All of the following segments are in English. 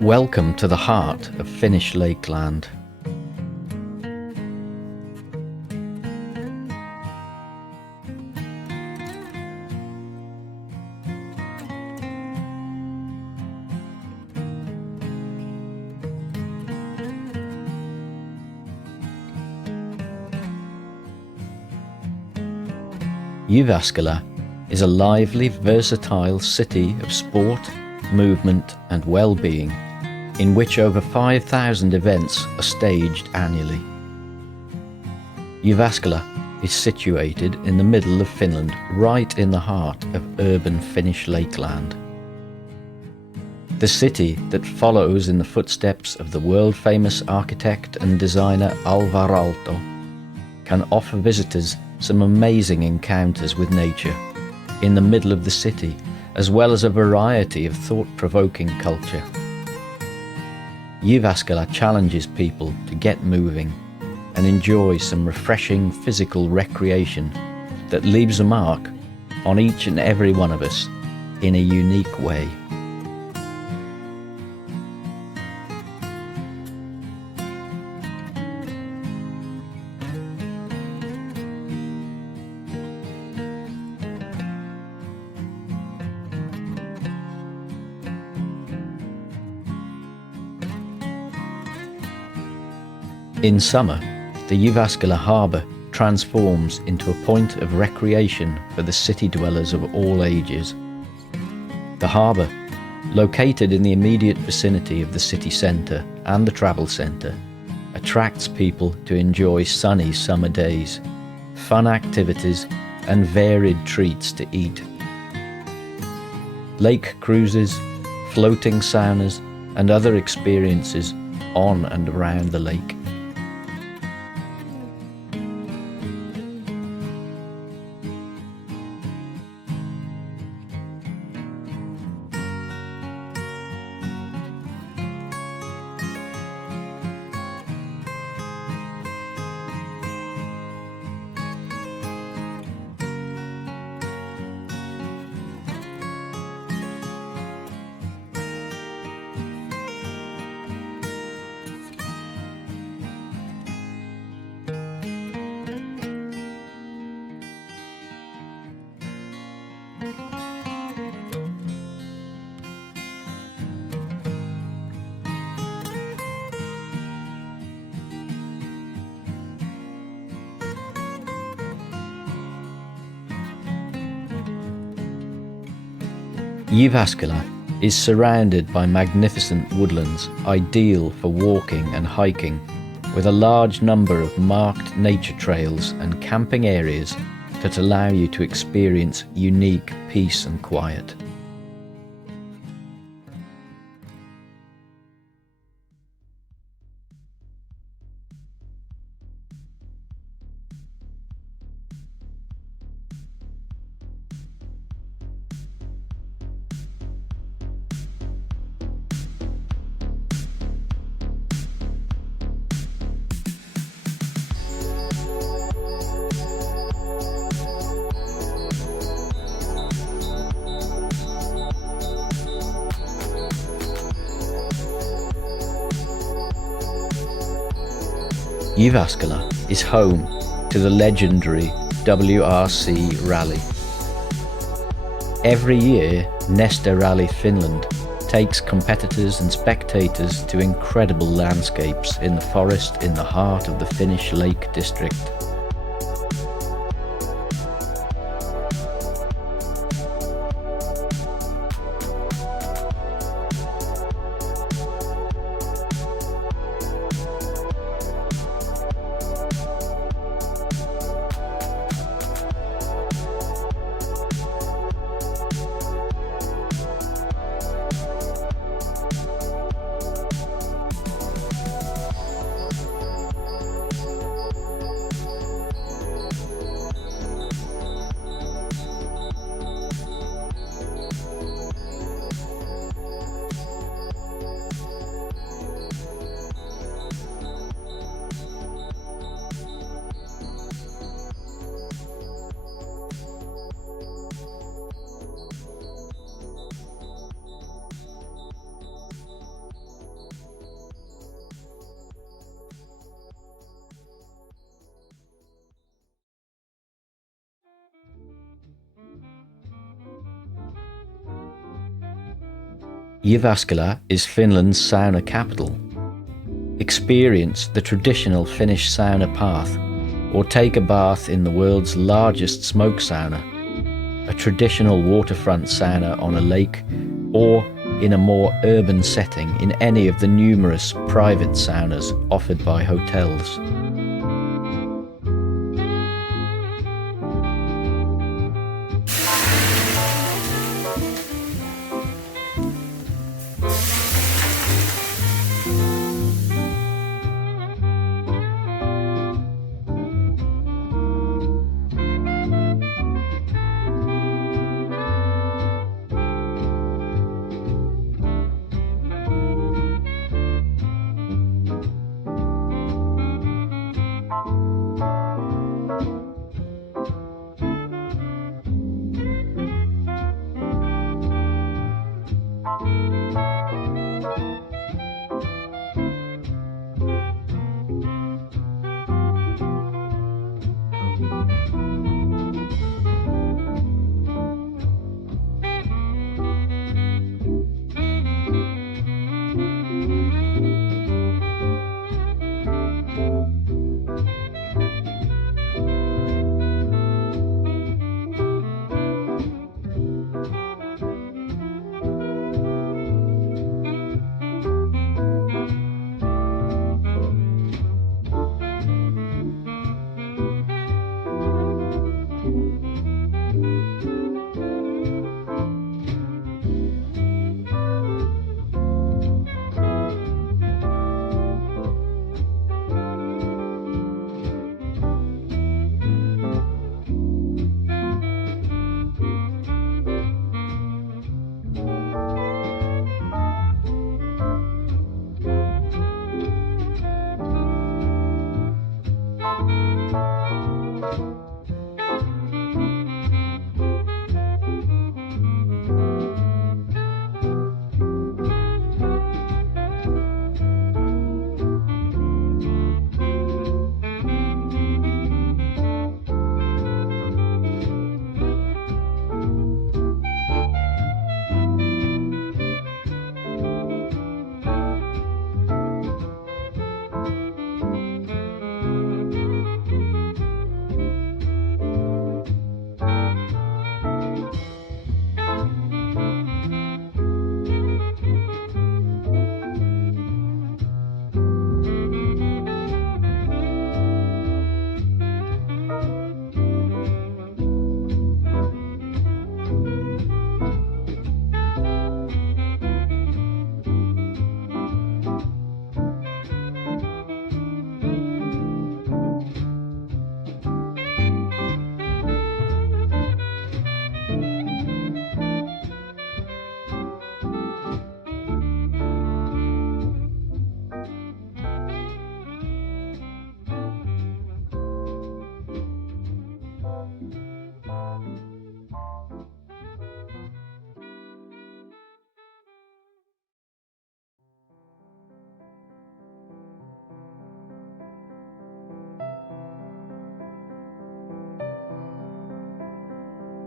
Welcome to the heart of Finnish Lakeland. Juvyaskylä is a lively, versatile city of sport, movement and well-being, in which over 5,000 events are staged annually. Juvyaskylä is situated in the middle of Finland, right in the heart of urban Finnish Lakeland. The city that follows in the footsteps of the world-famous architect and designer Alvara Aaalto can offer visitors some amazing encounters with nature in the middle of the city, as well as a variety of thought-provoking culture. Juvyaskylä challenges people to get moving and enjoy some refreshing physical recreation that leaves a mark on each and every one of us in a unique way. In summer, the Juvyaskylä harbour transforms into a point of recreation for the city dwellers of all ages. The harbour, located in the immediate vicinity of the city centre and the travel centre, attracts people to enjoy sunny summer days, fun activities and varied treats to eat. Lake cruises, floating saunas and other experiences on and around the lake. Juvyaskylä is surrounded by magnificent woodlands ideal for walking and hiking, with a large number of marked nature trails and camping areas that allow you to experience unique peace and quiet. Juvyaskylä is home to the legendary WRC Rally. Every year, Neste Rally Finland takes competitors and spectators to incredible landscapes in the forest in the heart of the Finnish Lake District. Jyväskylä is Finland's sauna capital. Experience the traditional Finnish sauna path, or take a bath in the world's largest smoke sauna, a traditional waterfront sauna on a lake, or in a more urban setting in any of the numerous private saunas offered by hotels.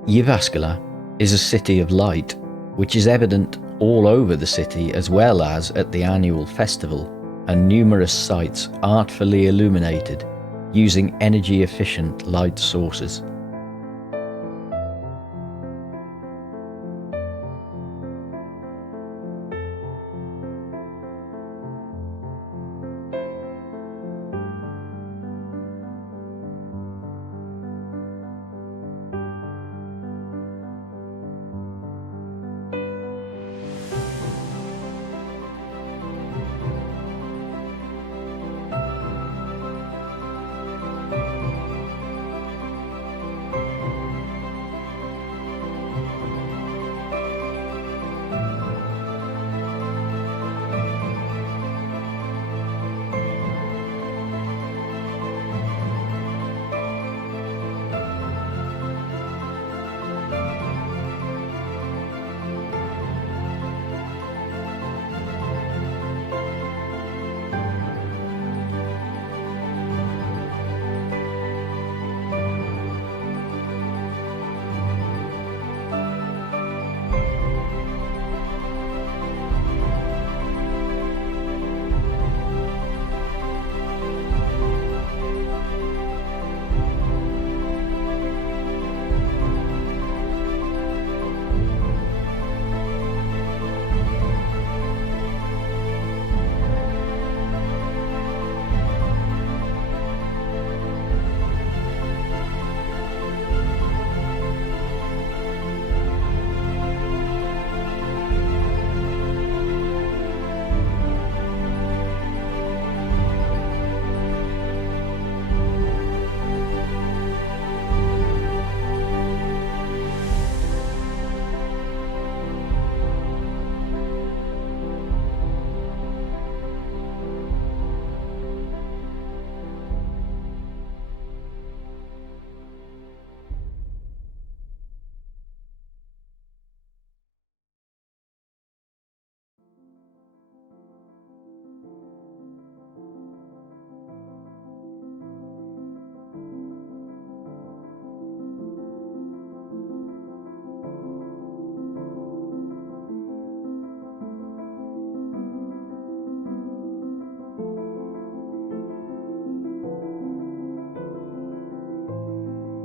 Jyväskylä is a city of light, which is evident all over the city as well as at the annual festival, and numerous sites artfully illuminated using energy-efficient light sources.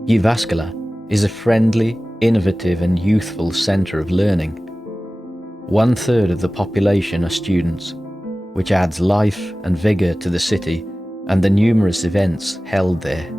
Juvyasküля is a friendly, innovative and youthful centre of learning. 1/3 of the population are students, which adds life and vigour to the city and the numerous events held there.